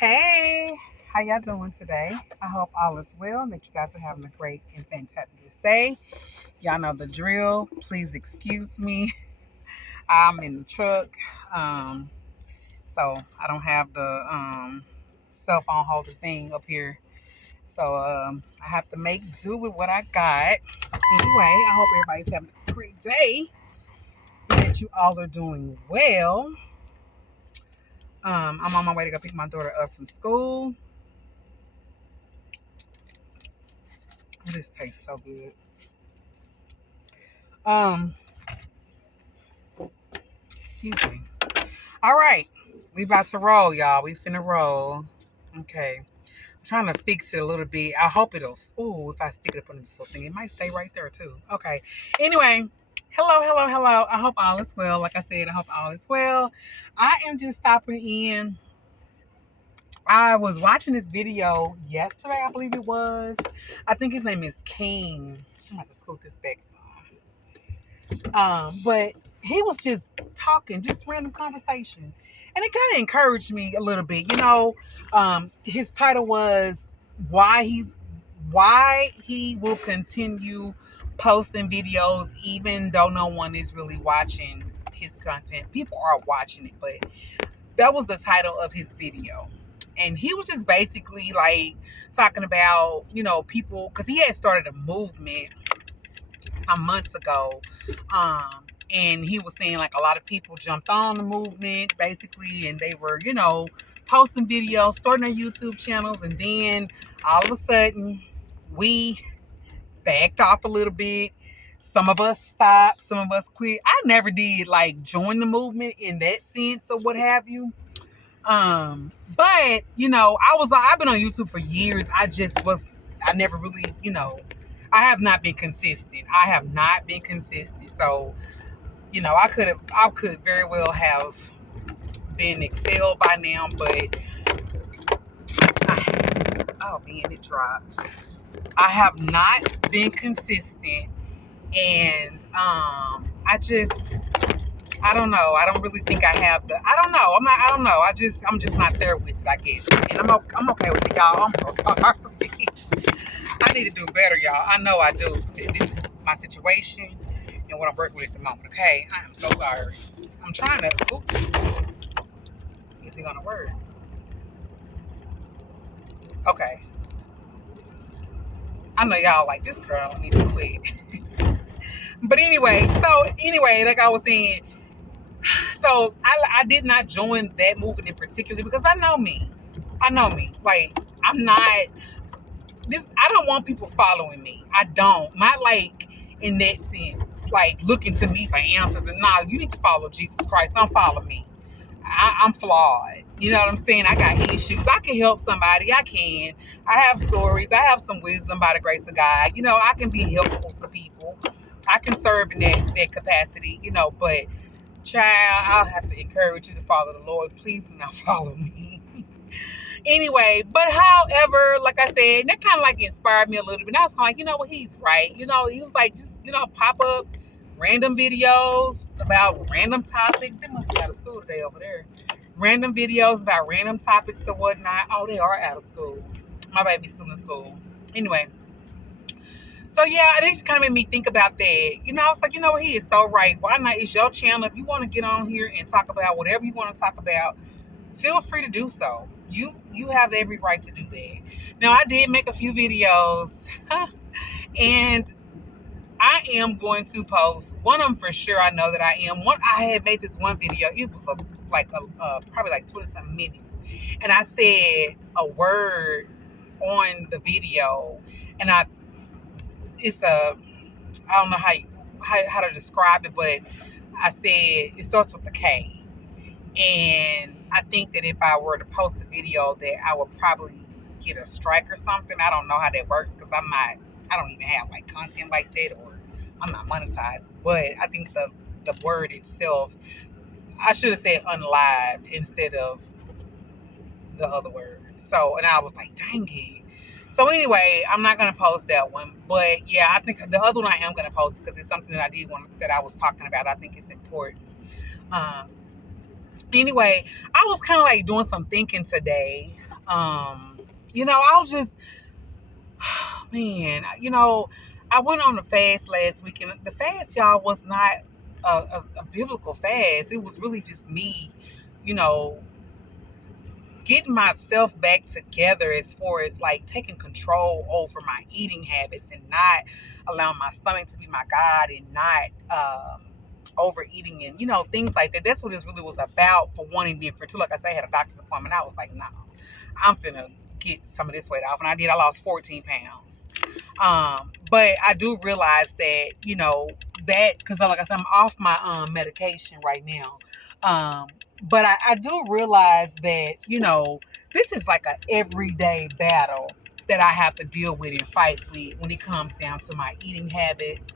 Hey, how y'all doing today? I hope all is well and that you guys are having a great and fantabulous day. Y'all know the drill. Please excuse me. I'm in the truck, um, so I don't have the cell phone holder thing up here. So I have to make do with what I got. Anyway, I hope everybody's having a great day and that you all are doing well. I'm on my way to go pick my daughter up from school. Oh, this tastes so good. Um, Excuse me. All right. We about to roll, y'all. We finna roll. Okay. I'm trying to fix it a little bit. I hope it'll. Ooh, if I stick it up on this little thing, it might stay right there too. Okay. Anyway, hello, hello, hello. I hope all is well. Like I said, I hope all is well. I am just stopping in. I was watching this video yesterday, I believe it was. I think his name is King. I'm about to scoot this back some. But he was just talking, just random conversation. And it kind of encouraged me a little bit. His title was why he will continue posting videos even though no one is really watching his content. People are watching it, but that was the title of his video. And he was just basically like talking about, people, because he had started a movement some months ago. And he was saying like a lot of people jumped on the movement basically, and they were, posting videos, starting their YouTube channels, and then all of a sudden we backed off a little bit. Some of us stopped, some of us quit. I never did like join the movement in that sense or what have you. But I've been on YouTube for years. I never really, I have not been consistent. I have not been consistent. So, I could very well have been excelled by now, but oh man, it dropped. I have not been consistent, and I don't know. I don't really think I have I don't know. I don't know. I'm just not there with it, I guess. And I'm okay with it, y'all. I'm so sorry. I need to do better, y'all. I know I do. This is my situation and what I'm working with at the moment. Okay, I am so sorry. I'm trying to. Oops, is it gonna work? Okay. I know y'all like this girl. I need to quit. But anyway, like I was saying, so I did not join that movement in particular because I know me. I know me. Like I'm not this. I don't want people following me. I don't. Not like in that sense. Like looking to me for answers. And nah, you need to follow Jesus Christ. Don't follow me. I'm flawed. You know what I'm saying? I got issues. I can help somebody. I can. I have stories. I have some wisdom by the grace of God. I can be helpful to people. I can serve in that capacity, but child, I'll have to encourage you to follow the Lord. Please do not follow me. Anyway, but however, like I said, that kind of like inspired me a little bit. And I was kind of like, you know what, he's right. He was like, just, pop up random videos about random topics. They must be out of school today over there. Random videos about random topics or whatnot. Oh, they are out of school. My baby's still in school. Anyway. So yeah, it just kind of made me think about that. I was like, he is so right. Why not? It's your channel. If you want to get on here and talk about whatever you want to talk about, feel free to do so. You have every right to do that. Now I did make a few videos, and I am going to post one of them for sure. I know that I am. I had made this one video. It was probably like 20 something minutes, and I said a word on the video, and I don't know how to describe it, but I said it starts with a K. And I think that if I were to post a video that I would probably get a strike or something. I don't know how that works because I don't even have like content like that, or I'm not monetized. But I think the word itself, I should have said unlived instead of the other word. So, and I was like, dang it. So anyway, I'm not gonna post that one, but yeah, I think the other one I am gonna post because it's something that I did want that I was talking about. I think it's important. Um, Anyway, I was kind of like doing some thinking today I was just, man, I went on a fast last week, and the fast, y'all, was not a biblical fast. It was really just me, you know, getting myself back together as far as like taking control over my eating habits and not allowing my stomach to be my God and not overeating and things like that. That's what this really was about for one and then for two. Like I said, I had a doctor's appointment. I was like, no, I'm finna get some of this weight off. And I did. I lost 14 pounds. But I do realize that, that because like I said, I'm off my medication right now. But I do realize that, this is like a everyday battle that I have to deal with and fight with when it comes down to my eating habits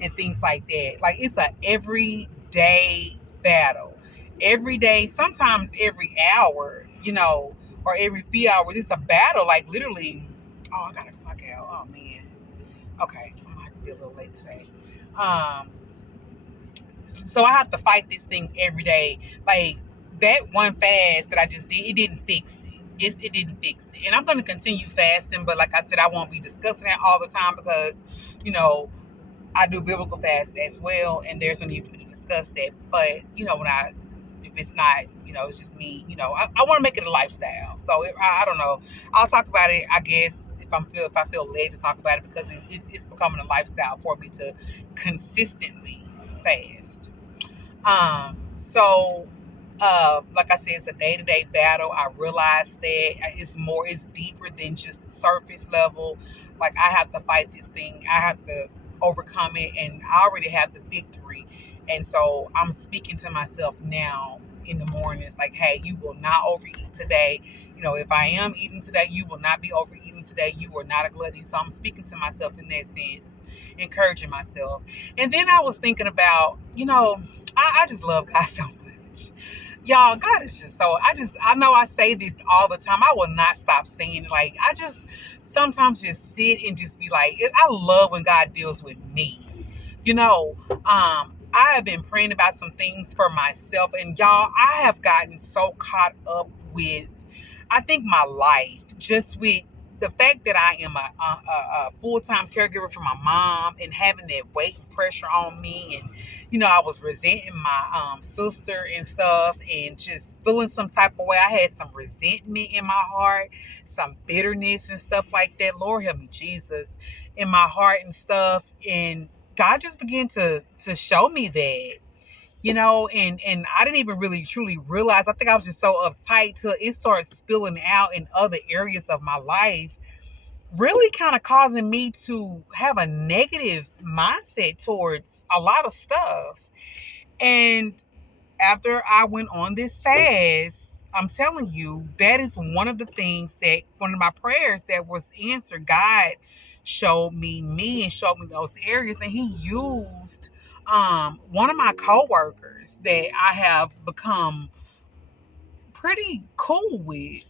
and things like that. Like it's a everyday battle. Every day, sometimes every hour, or every few hours, it's a battle. Like literally, oh, I gotta clock out. Oh man. Okay, I might be a little late today. Um, so I have to fight this thing every day. Like that one fast that I just did, it didn't fix it. It didn't fix it. And I'm going to continue fasting, but like I said, I won't be discussing that all the time because, I do biblical fast as well, and there's no need for me to discuss that. But, if it's not, it's just me, I want to make it a lifestyle. So I don't know. I'll talk about it, I guess, if I feel led to talk about it because it's becoming a lifestyle for me to consistently fast. So like I said, it's a day-to-day battle. I realize that it's deeper than just the surface level. Like I have to fight this thing. I have to overcome it, and I already have the victory. And so I'm speaking to myself now in the mornings, like, hey, you will not overeat today. If I am eating today, you will not be overeating today. You are not a glutton. So I'm speaking to myself in that sense, encouraging myself. And then I was thinking about, I just love God so much. Y'all, God is just so, I know I say this all the time. I will not stop saying it. Like, I just sometimes just sit and just be like, I love when God deals with me. I have been praying about some things for myself, and y'all, I have gotten so caught up with, I think, my life, just with the fact that I am a full-time caregiver for my mom and having that weight and pressure on me. And, I was resenting my sister and stuff and just feeling some type of way. I had some resentment in my heart, some bitterness and stuff like that. Lord help me, Jesus, in my heart and stuff. And God just began to show me that. And I didn't even really truly realize. I think I was just so uptight till it started spilling out in other areas of my life, really kind of causing me to have a negative mindset towards a lot of stuff. And after I went on this fast, I'm telling you, that is one of the things that one of my prayers that was answered. God showed me and showed me those areas, and He used one of my coworkers that I have become pretty cool with.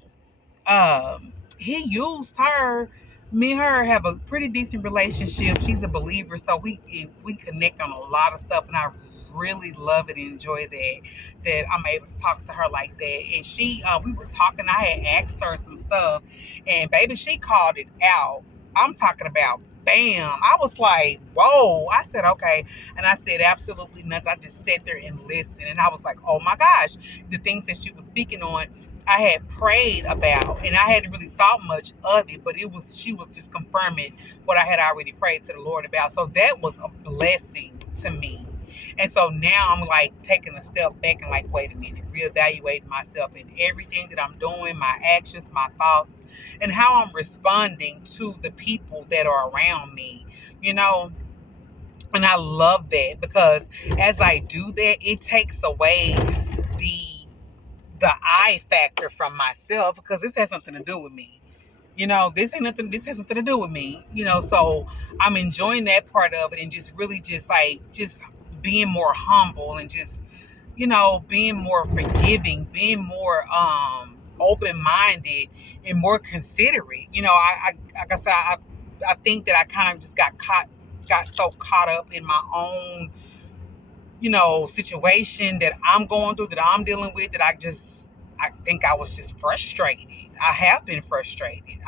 He used her. Me and her have a pretty decent relationship. She's a believer, so we connect on a lot of stuff, and I really love it and enjoy that I'm able to talk to her like that. And she, we were talking. I had asked her some stuff, and baby, she called it out. I'm talking about bam. I was like, whoa. I said, okay. And I said absolutely nothing. I just sat there and listened. And I was like, oh my gosh, the things that she was speaking on, I had prayed about, and I hadn't really thought much of it, but she was just confirming what I had already prayed to the Lord about. So that was a blessing to me. And so now I'm like taking a step back and like, wait a minute, reevaluating myself and everything that I'm doing, my actions, my thoughts, and how I'm responding to the people that are around me, And I love that because as I do that, it takes away the I factor from myself because this has something to do with me. This has something to do with me, so I'm enjoying that part of it and just really just being more humble and just, being more forgiving, being more open-minded and more considerate. I like I said, I think that I kind of just got so caught up in my own, situation that I'm going through, that I'm dealing with, that I think I was just frustrated. I have been frustrated.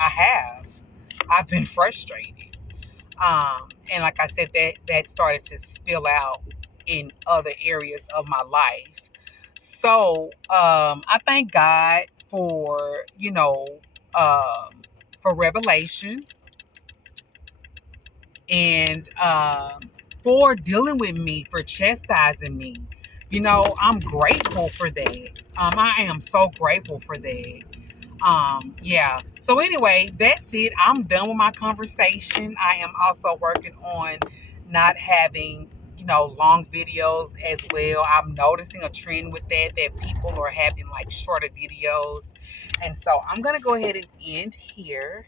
I've been frustrated. And like I said, that started to spill out in other areas of my life. So I thank God for, for revelation, and for dealing with me, for chastising me. I'm grateful for that. I am so grateful for that. Yeah. So anyway, that's it. I'm done with my conversation. I am also working on not having, long videos as well. I'm noticing a trend with that people are having like shorter videos. And so I'm gonna go ahead and end here.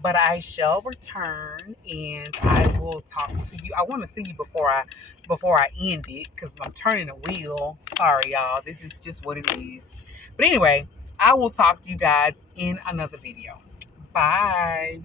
But I shall return and I will talk to you. I want to see you before I end it because I'm turning a wheel. Sorry, y'all. This is just what it is. But anyway, I will talk to you guys in another video. Bye.